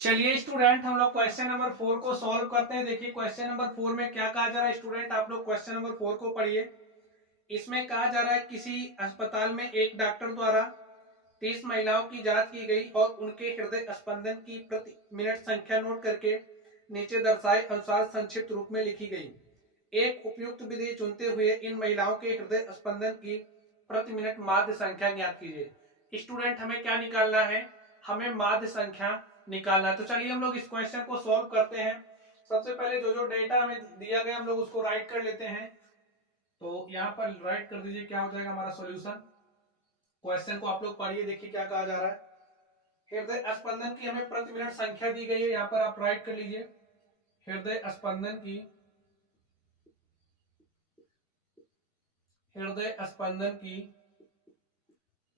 चलिए स्टूडेंट, हम लोग क्वेश्चन नंबर 4 को सॉल्व करते हैं। देखिए क्वेश्चन नंबर 4 में क्या कहा जा रहा है। स्टूडेंट आप लोग क्वेश्चन नंबर 4 को पढ़िए। इसमें कहा जा रहा है किसी अस्पताल में एक डॉक्टर द्वारा 30 महिलाओं की जांच की गई और उनके हृदय स्पंदन की प्रति मिनट संख्या नोट करके नीचे दर्शाए अनुसार संक्षिप्त रूप में लिखी गई। एक उपयुक्त विधि चुनते हुए इन महिलाओं के हृदय स्पंदन की प्रति मिनट माध्य संख्या ज्ञात कीजिए। स्टूडेंट हमें क्या निकालना है, हमें माध्य संख्या निकालना है। तो चलिए हम लोग इस क्वेश्चन को सॉल्व करते हैं। सबसे पहले जो जो डेटा हमें दिया गया हम लोग उसको राइट कर लेते हैं। तो यहाँ पर राइट कर दीजिए, क्या हो जाएगा हमारा सॉल्यूशन। क्वेश्चन को आप लोग पढ़िए, देखिए क्या कहा जा रहा है। हृदय स्पंदन की हमें प्रति मिनट संख्या दी गई है, यहाँ पर आप राइट कर लीजिए। हृदय स्पंदन की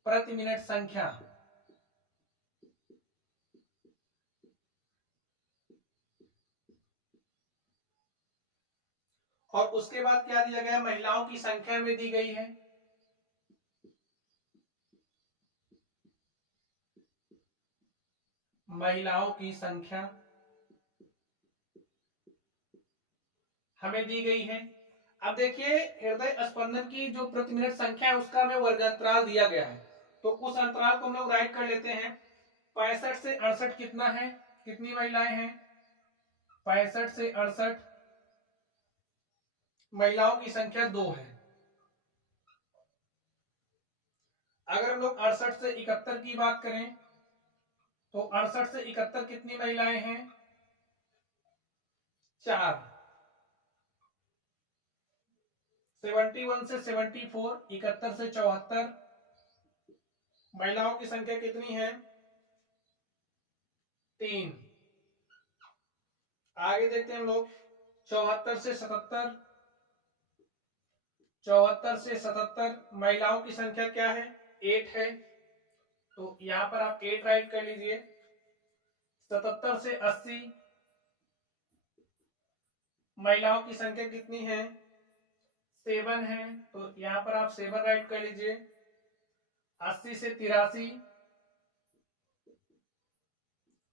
प्रति मिनट संख्या और उसके बाद क्या दिया गया, महिलाओं की संख्या में दी गई है। महिलाओं की संख्या हमें दी गई है। अब देखिए हृदय स्पंदन की जो प्रति मिनट संख्या है उसका हमें वर्गांतराल दिया गया है, तो उस अंतराल को हम लोग राइट कर लेते हैं। 65 से 68 कितना है, कितनी महिलाएं हैं। 65 से 68 महिलाओं की संख्या 2 है। अगर हम लोग 68 से 71 की बात करें तो 68 से 71 कितनी महिलाएं हैं, 4। 71 से 74 71 से 74 महिलाओं की संख्या कितनी है, 3। आगे देखते हैं हम लोग 74 से 77 महिलाओं की संख्या क्या है, 8 है। तो यहां पर आप 8 राइट कर लीजिए। 77 से 80 महिलाओं की संख्या कितनी है, 7 है। तो यहां पर आप 7 राइट कर लीजिए। 80 से 83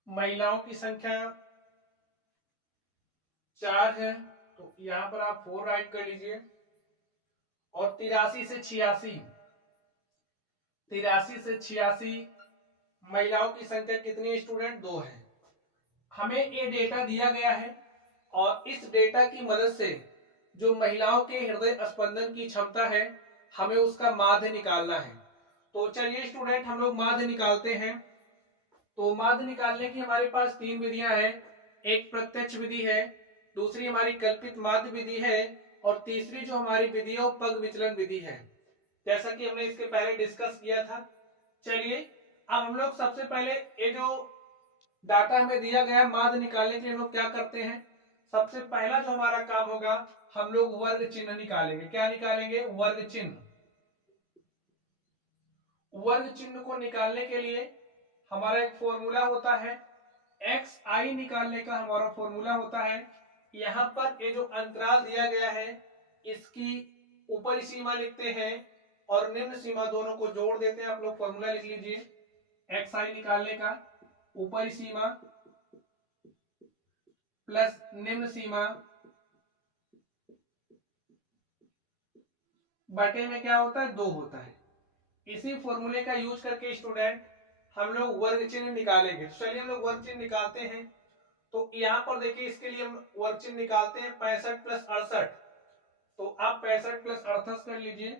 महिलाओं की संख्या 4 है। तो यहां पर आप 4 राइट कर लीजिए। और 83 से 86 महिलाओं की संख्या कितनी है स्टूडेंट, 2 है। हमें ये डेटा दिया गया है और इस डेटा की मदद से जो महिलाओं के हृदय स्पंदन की क्षमता है हमें उसका माध्य निकालना है। तो चलिए स्टूडेंट हम लोग माध्य निकालते हैं। तो माध्य निकालने की हमारे पास 3 विधियां हैं। एक प्रत्यक्ष विधि है, दूसरी हमारी कल्पित माध्य विधि है और तीसरी जो हमारी विधि है वो पग विचलन विधि है, जैसा कि हमने इसके पहले डिस्कस किया था। चलिए अब हम लोग सबसे पहले ये जो डाटा हमें दिया गया माध्य निकालने के लिए हम लोग क्या करते हैं। सबसे पहला जो हमारा काम होगा, हम लोग वर्ग चिन्ह निकालेंगे। क्या निकालेंगे, वर्ग चिन्ह। वर्ग चिन्ह को निकालने के लिए हमारा एक फॉर्मूला होता है, एक्स आई निकालने का हमारा फॉर्मूला होता है। यहां पर ये जो अंतराल दिया गया है इसकी ऊपरी सीमा लिखते हैं और निम्न सीमा दोनों को जोड़ देते हैं। आप लोग फॉर्मूला लिख लीजिए, एक्स आई निकालने का ऊपरी सीमा प्लस निम्न सीमा बटे में क्या होता है, 2 होता है। इसी फॉर्मूले का यूज करके स्टूडेंट हम लोग वर्ग चिन्ह निकालेंगे। तो चलिए हम लोग वर्ग चिन्ह निकालते हैं। तो यहाँ पर देखिए इसके लिए हम वर्ग चिन्ह निकालते हैं 65 प्लस 68। तो आप 65 प्लस 68 कर लीजिए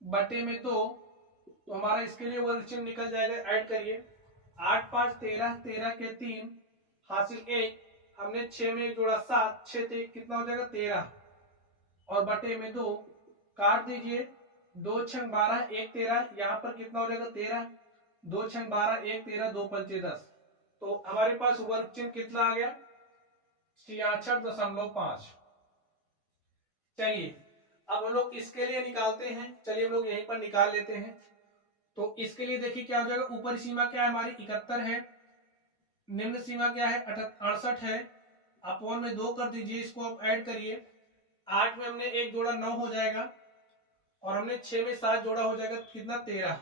बटे में 2। तो हमारा इसके लिए वर्ग चिन्ह निकल जाएगा, ऐड करिए। 8 5 13, 13 के 3 हासिल 1। हमने 6 में 1 जोड़ा 7, 6 से कितना हो जाएगा 13 और बटे में 2 काट दीजिए। 2 6 12, 1 13, यहाँ पर कितना हो जाएगा 13। 2 6 12, 1 13, 2 पंचे 10। तो हमारे पास वर्ग चिन्ह कितना आ गया, 66.5। चलिए अब हम लोग इसके लिए निकालते हैं। चलिए हम लोग यहीं पर निकाल लेते हैं। तो इसके लिए देखिए क्या हो जाएगा, ऊपर सीमा क्या है हमारी 71 है, निम्न सीमा क्या है 68 है। अपॉन में 2 कर दीजिए, इसको आप ऐड करिए। 8 में हमने 1 जोड़ा 9 हो जाएगा और हमने 6 में 7 जोड़ा हो जाएगा कितना 13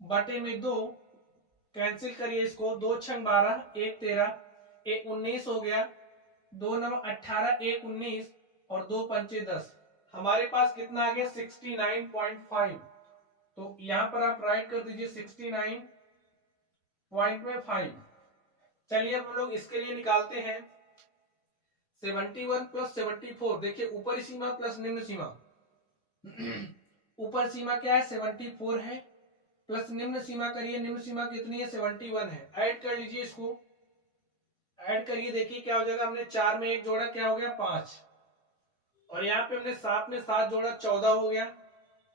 बटे में 2 कैंसिल करिए इसको, 2 छंग 12, 1 13, 1 19 हो गया, 2 9 18, 1 19 और 2 पंचे 10। हमारे पास कितना आ गया 69.5। तो यहां पर आप राइट कर दीजिए 69.5। चलिए अब हम लोग इसके लिए निकालते हैं 71 प्लस 74। देखिए ऊपरी सीमा प्लस निम्न सीमा। ऊपर सीमा क्या है 74 है, प्लस निम्न सीमा करिए, निम्न सीमा कितनी है 71 है। ऐड कर लीजिए इसको, ऐड करिए, देखिए क्या हो जाएगा। हमने 4 में 1 जोड़ा, क्या हो गया 5, और यहाँ पे हमने 7 में 7 जोड़ा, 14 हो गया।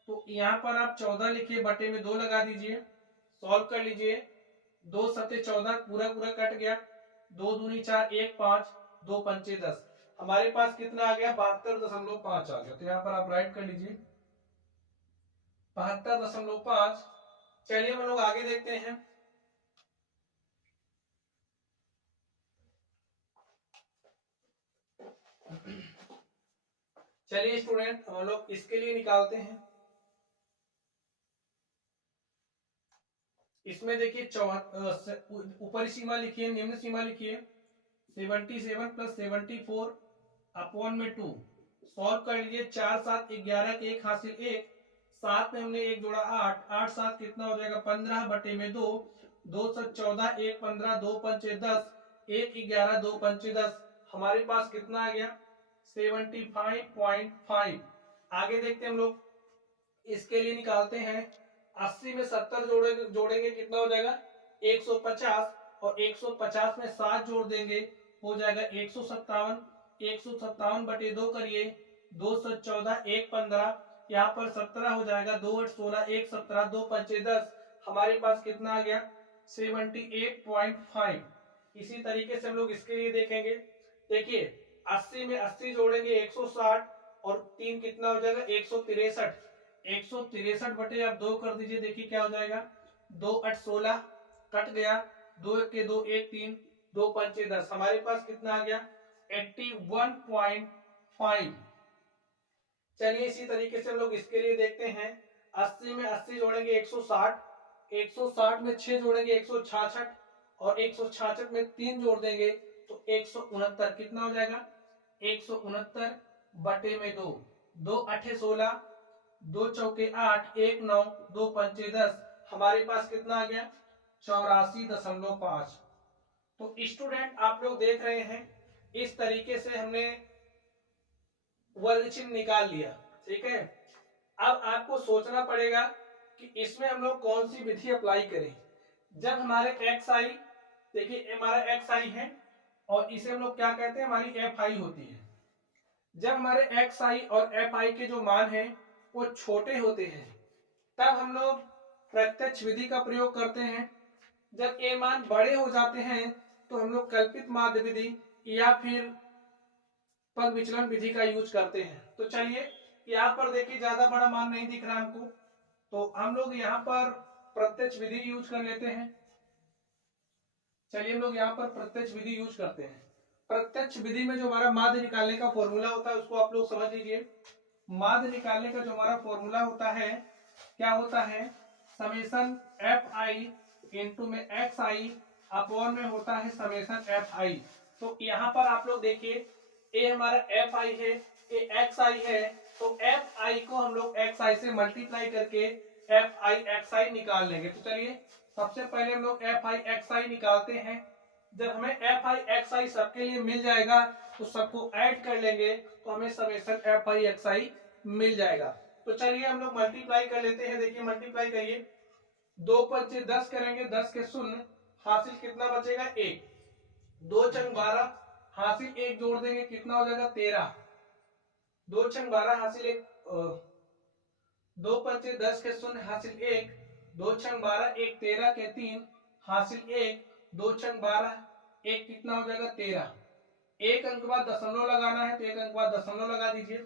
तो यहाँ पर आप 14 लिखिए, बटे में 2 लगा दीजिए, सॉल्व कर लीजिए। 2 सते 14, पूरा पूरा कट गया, 2 दूनी 4, 1 5, 2 पंचे 10। हमारे पास कितना आ गया 72.5 आ गया। तो यहाँ पर आप राइट कर लीजिए 72.5। चलिए हम लोग आगे देखते हैं। चलिए स्टूडेंट हम लोग इसके लिए निकालते हैं। इसमें देखिए ऊपरी सीमा लिखिए, निम्न सीमा लिखिए 77 प्लस 74 अपॉन में 2। सॉल्व कर लीजिए, 4 7 11 के 1 हासिल 1, 7 में हमने 1 जोड़ा 8, 8 7 कितना हो जाएगा 15 बटे में 2, 2 7 14, 1 15, 2 पंचे 10, 1 11, 2 पंचे 10। हमारे पास कितना आ गया 75.5। आगे देखते हैं हम लोग, इसके लिए निकालते हैं 80 में 70 जोड़ेंगे कितना हो जाएगा 150, और 150 में 7 जोड़ देंगे हो जाएगा 157। 157 बटे 2 करिए, 2 7 14, 1 15, यहाँ पर 17 हो जाएगा, 2 8 16, 1 17, 2 पंचे 10। हमारे पास कितना आ गया 78.5। इसी तरीके से हम लोग इसके लिए देखेंगे। देखिए 80 में 80 जोड़ेंगे 160, और 3 कितना हो जाएगा 163। 163 बटे आप 2 कर दीजिए, देखिए क्या हो जाएगा 2 8 16, कट गया, 2 1 के 2, 1 3, 2 पंचे 10। हमारे पास कितना आ गया 81.5। चलिए इसी तरीके से हम लोग इसके लिए देखते हैं। 80 में 80 जोड़ेंगे 160, 160 में 6 जोड़ेंगे 166, और 166 में 3 जोड़ देंगे तो 169 कितना हो जाएगा 169 बटे में 2, 2 8 16, 2 चौके 8, 1 9, 2 पंचे 10। हमारे पास कितना आ गया 84.5। तो स्टूडेंट आप लोग देख रहे हैं, इस तरीके से हमने वर्ग चिन्ह निकाल लिया। ठीक है, अब आपको सोचना पड़ेगा कि इसमें हम लोग कौन सी विधि अप्लाई करें। जब हमारे एक्स आई, देखिए हमारा एक्स आई है, और इसे हम लोग क्या कहते हैं हमारी एफ आई होती है। जब हमारे एक्स आई और एफ आई के जो मान हैं वो छोटे होते हैं, तब हम लोग प्रत्यक्ष विधि का प्रयोग करते हैं। जब ये मान बड़े हो जाते हैं तो हम लोग कल्पित माध्य विधि या फिर पग विचलन विधि का यूज करते हैं। तो चलिए यहाँ पर देखिए ज्यादा बड़ा मान नहीं दिख रहा हमको, तो हम लोग यहाँ पर प्रत्यक्ष विधि यूज कर लेते हैं। चलिए हम लोग यहाँ पर प्रत्यक्ष विधि यूज करते हैं। प्रत्यक्ष विधि में जो हमारा माध्य निकालने का फॉर्मूला होता है उसको आप लोग समझ लीजिए। माध्य निकालने का जो हमारा फॉर्मूला होता है क्या होता है, समेशन एफ आई इंटू में एक्स आई अपॉन में होता है समेशन एफ आई। तो यहाँ पर आप लोग देखिए ए हमारा एफ आई है, ए एक्स आई है, तो एफ आई को हम लोग एक्स आई से मल्टीप्लाई करके एफ आई एक्स आई निकाल लेंगे। तो चलिए सबसे पहले हम लोग एफ आई एक्स आई निकालते हैं। जब हमें एफ आई एक्स आई सबके लिए मिल जाएगा तो सबको ऐड कर लेंगे तो हमें समेशन एफ आई एक्स आई मिल जाएगा। तो चलिए हम लोग मल्टीप्लाई कर लेते हैं। देखिए मल्टीप्लाई करिए, 2 पंचे 10 करेंगे, 10 के शून्य, हासिल कितना बचेगा 1, 2 छंग 12, हासिल 1 जोड़ देंगे कितना हो जाएगा 13, 2 छंग 12 हासिल 1, 2 पंचे 10 के शून्य हासिल 1, 2 छंग 12, 1 13 के 3 हासिल 1, 2 छंग 12, 1 कितना हो जाएगा 13। एक अंक बाद दशमलव लगाना है तो एक अंक बाद दशमलव लगा दीजिए।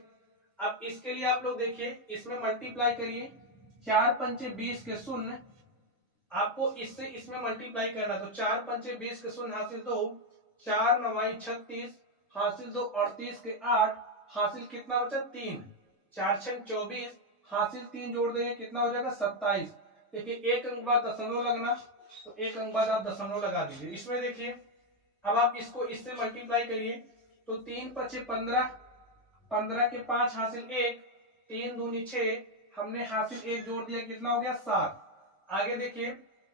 अब इसके लिए आप लोग देखिए इसमें मल्टीप्लाई करिए, 4 पंचे 20 के शून्य, आपको इससे इसमें मल्टीप्लाई करना, तो 4 पंचे 20 के शून्य हासिल 2, 4 9 36 हासिल 2, 38 के 8 हासिल कितना बचा 3, 4 6 24 हासिल 3 जोड़ देंगे कितना हो जाएगा 27। देखिए एक अंक बाद दशमलव लगना, तो एक अंक बाद आप दशमलव लगा दीजिए। इसमें देखिए अब आप इसको इससे मल्टीप्लाई करिए तो 3 पचे 15, 15 के 5 हासिल 1, 3 दूनी 6, हमने हासिल 1 जोड़ दिया, कितना हो गया 7। आगे देखिए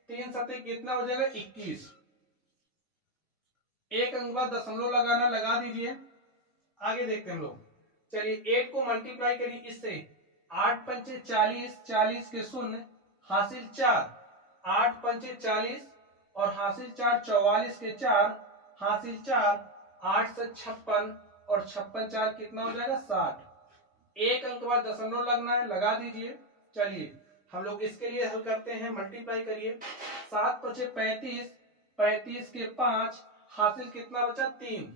3 सते कितना हो जाएगा 21। एक अंक बाद दशमलव लगाना, लगा दीजिए। आगे देखते हैं हम लोग, चलिए 8 को मल्टीप्लाई करिए इससे, 8 पंचे 40, 40 के शून्य हासिल 4, 8 पंचे 40 और हासिल 4, 44 के 4 हासिल 4, 8 से 56 और 56 4 कितना हो जाएगा 60। एक अंक बाद दशमलव लगना है, लगा दीजिए। चलिए हम लोग इसके लिए हल करते हैं, मल्टीप्लाई करिए। 7 पचे 35, 35 के 5 हासिल कितना बचा 3,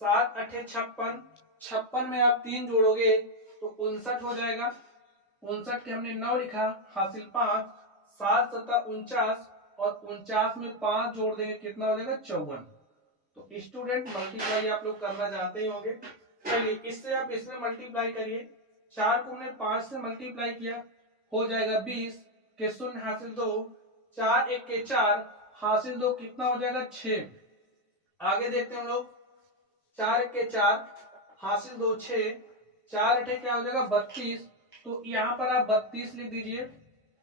7 अठे 56, 56 में आप 3 जोड़ोगे तो 59 हो जाएगा। 59 के हमने 9 लिखा, हासिल 5, 7 सत्ता 49 और 49 में 5 जोड़ देंगे, कितना हो जाएगा 54। तो स्टूडेंट मल्टीप्लाई आप लोग करना जानते ही होंगे। चलिए इससे आप इसमें मल्टीप्लाई करिए। 4 को हमने 5 से मल्टीप्लाई किया, हो जाएगा 20 के शून्य हासिल 2, 4 1 के 4 हासिल 2, कितना हो जाएगा 6। आगे देखते हैं हम लोग, 4 1 के 4 हासिल 2 6, 4 अठे क्या हो जाएगा 32। तो यहाँ पर आप 32 लिख दीजिए।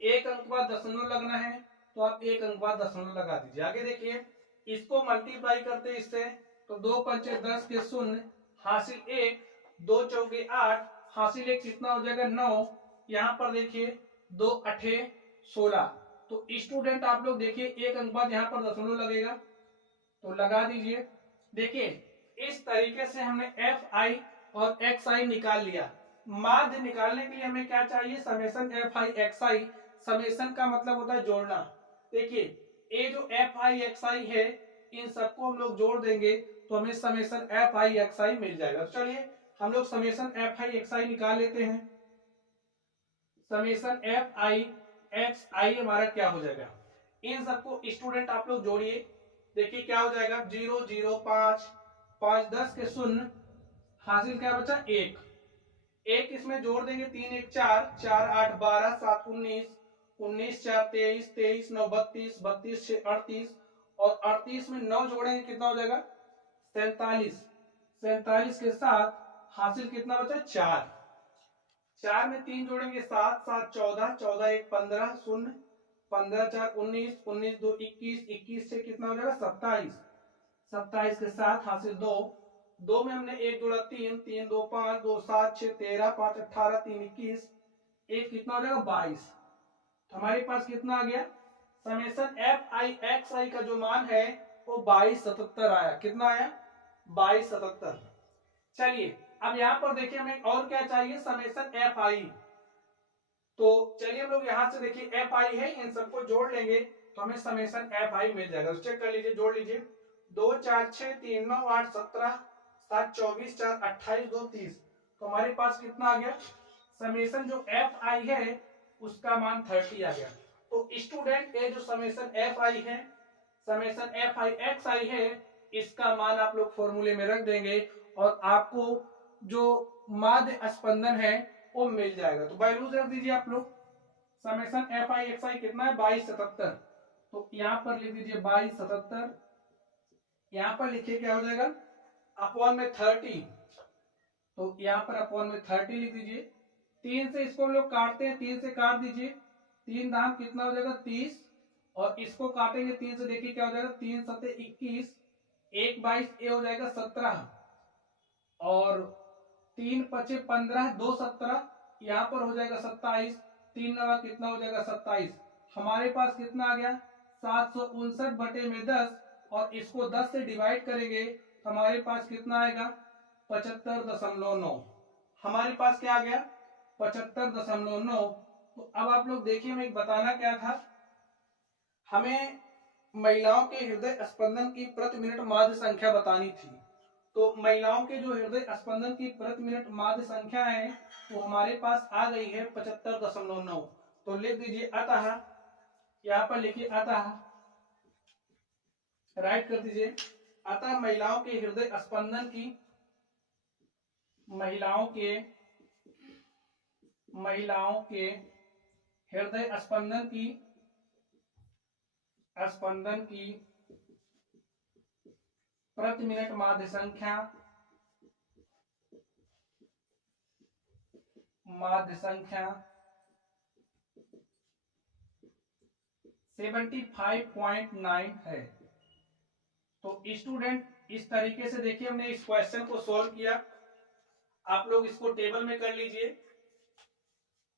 एक अंक बाद दशमलव लगना है तो आप एक अंक बाद दशमलव लगा दीजिए। आगे देखिए इसको मल्टीप्लाई करते हैं इससे, तो 2 पंचे 10 के शून्य हासिल 1, 2 चौके 8 हासिल 1, कितना हो जाएगा 9। यहाँ पर देखिए 2 अठे 16। तो स्टूडेंट आप लोग देखिए एक अंक बाद यहाँ पर दशमलव लगेगा, तो लगा दीजिए। देखिए इस तरीके से हमने एफ आई और एक्स आई निकाल लिया। माध्य निकालने के लिए हमें क्या चाहिए, summation F I x I. Summation का मतलब होता है जोड़ना। देखिए ये जो एफ आई एक्स आई है, इन सबको हम लोग जोड़ देंगे तो हमें समेशन एफ आई एक्स आई मिल जाएगा। तो चलिए हम लोग समेशन एफ आई एक्स आई निकाल लेते हैं। समेशन एफ आई एक्स आई हमारा क्या हो जाएगा, इन सबको स्टूडेंट आप लोग जोड़िए। देखिए क्या हो जाएगा, 0 0 5 5 10 के शून्य हासिल क्या बचा 1, 1 इसमें जोड़ देंगे, 3 1 4, 4 8 12, 7 19, 19 4 23, 23 9 32, 32 6 38 और 38 में 9 जोड़ेंगे, कितना हो जाएगा 47। 47 के साथ हासिल कितना बचा 4, 4 में 3 जोड़ेंगे 7 7 14, 14 1 15 शून्य, 15 4 19, 19 2 21, 21 से कितना हो जाएगा 27। 27 के साथ हासिल 2, 2 में हमने 1 जोड़ा 3, 3 2 5, 2 7 6 13, 5 18, 3 21, 1 कितना हो जाएगा 22। तो हमारे पास कितना आ गया, समेशन एफ आई एक्स आई का जो मान है वो 2277 आया। कितना आया 2277। चलिए अब यहाँ पर देखिए हमें और क्या चाहिए, समेशन एफ आई। तो चलिए हम लोग यहाँ से देखिए एफ आई है, इन सबको जोड़ लेंगे तो हमें समेशन एफ आई मिल जाएगा। तो चेक कर लीजिए, जोड़ लीजिए, 2 4 6 3 9 8 17, 7 24, 4 28, 2 30। तो हमारे पास कितना आ गया, समेशन जो एफ आई है उसका मान 30 आ गया। तो स्टूडेंट ये जो समेशन एफ आई है, समेशन एफ आई एक्स आई है, इसका मान आप लोग फॉर्मूले में रख देंगे और आपको जो माध्य स्पंदन है वो मिल जाएगा। तो वैल्यूज रख दीजिए आप लोग। समेशन एफ आई एक्स आई कितना है 2277। तो यहाँ पर लिख दीजिए 2277। यहाँ पर लिखिए क्या हो जाएगा अपॉन में 30। तो यहाँ पर अपॉन में 30 लिख दीजिए। 3 से इसको हम लोग काटते हैं, 3 से काट दीजिए, 3 दाम कितना हो जाएगा 30 और इसको काटेंगे 3 से, देखिए क्या हो जाएगा 3 सते 21, 1 22 ये हो जाएगा 17 और 3 पचे 15, 2 17, यहाँ पर हो जाएगा 27, 3 नवा कितना हो जाएगा 27। हमारे पास कितना आ गया 759 बटे में 10 और इसको 10 से डिवाइड करेंगे तो हमारे पास कितना आएगा 75.9। हमारे पास क्या आ गया 75.9। तो अब आप लोग देखिए हमें बताना क्या था, हमें महिलाओं के हृदय स्पंदन की प्रति मिनट माध्य संख्या बतानी थी। तो महिलाओं के जो हृदय स्पंदन की प्रति मिनट माध्य संख्या है वो हमारे पास आ गई है 75.9। तो लिख दीजिए अतः, यहाँ पर लिखिए अतः, राइट कर दीजिए, अतः महिलाओं के हृदय स्पंदन की, महिलाओं के हृदय स्पंदन की स्पंदन की प्रति मिनट माध्य संख्या 75.9 है। तो स्टूडेंट इस तरीके से देखिए हमने इस क्वेश्चन को सॉल्व किया। आप लोग इसको टेबल में कर लीजिए,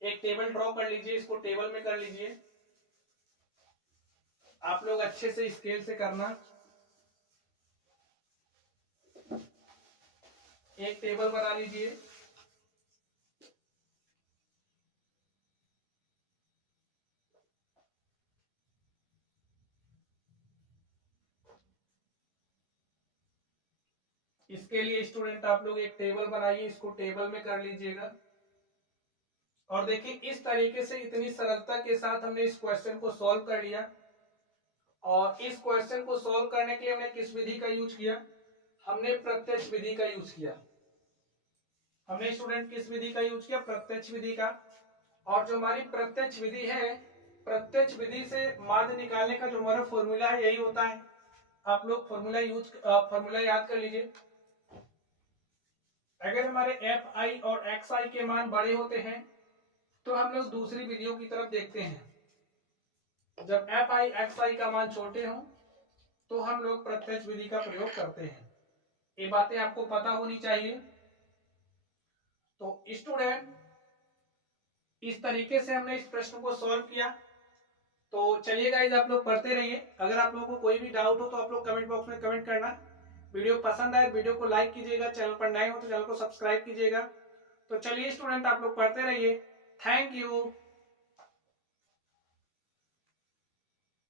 एक टेबल ड्रॉ कर लीजिए, इसको टेबल में कर लीजिए। आप लोग अच्छे से स्केल से करना। एक टेबल बना लीजिए। इसके लिए स्टूडेंट आप लोग एक टेबल बनाइए, इसको टेबल में कर लीजिएगा। और देखिए इस तरीके से इतनी सरलता के साथ हमने इस क्वेश्चन को सॉल्व कर लिया। और इस क्वेश्चन को सॉल्व करने के लिए हमने किस विधि का यूज किया? हमने प्रत्यक्ष विधि का यूज किया। हमने स्टूडेंट किस विधि का यूज किया? प्रत्यक्ष विधि का। और जो हमारी प्रत्यक्ष विधि है, प्रत्यक्ष विधि से माध्य निकालने का जो हमारा फॉर्मूला है यही होता है। आप लोग फॉर्मूला याद कर लीजिए। अगर हमारे एफ आई और एक्स आई के मान बड़े होते हैं तो हम लोग दूसरी विधियों की तरफ देखते हैं। जब एफ आई एक्स आई का मान छोटे हों तो हम लोग प्रत्यक्ष विधि का प्रयोग करते हैं। ये बातें आपको पता होनी चाहिए। तो स्टूडेंट इस तरीके से हमने इस प्रश्न को सॉल्व किया। तो चलिए गाइस आप लोग पढ़ते रहिए। अगर आप लोगों को कोई भी डाउट हो तो आप लोग कमेंट बॉक्स में कमेंट करना। वीडियो पसंद आए वीडियो को लाइक कीजिएगा, चैनल पर नए हो तो चैनल को सब्सक्राइब कीजिएगा। तो चलिए स्टूडेंट आप लोग पढ़ते रहिए। Thank you.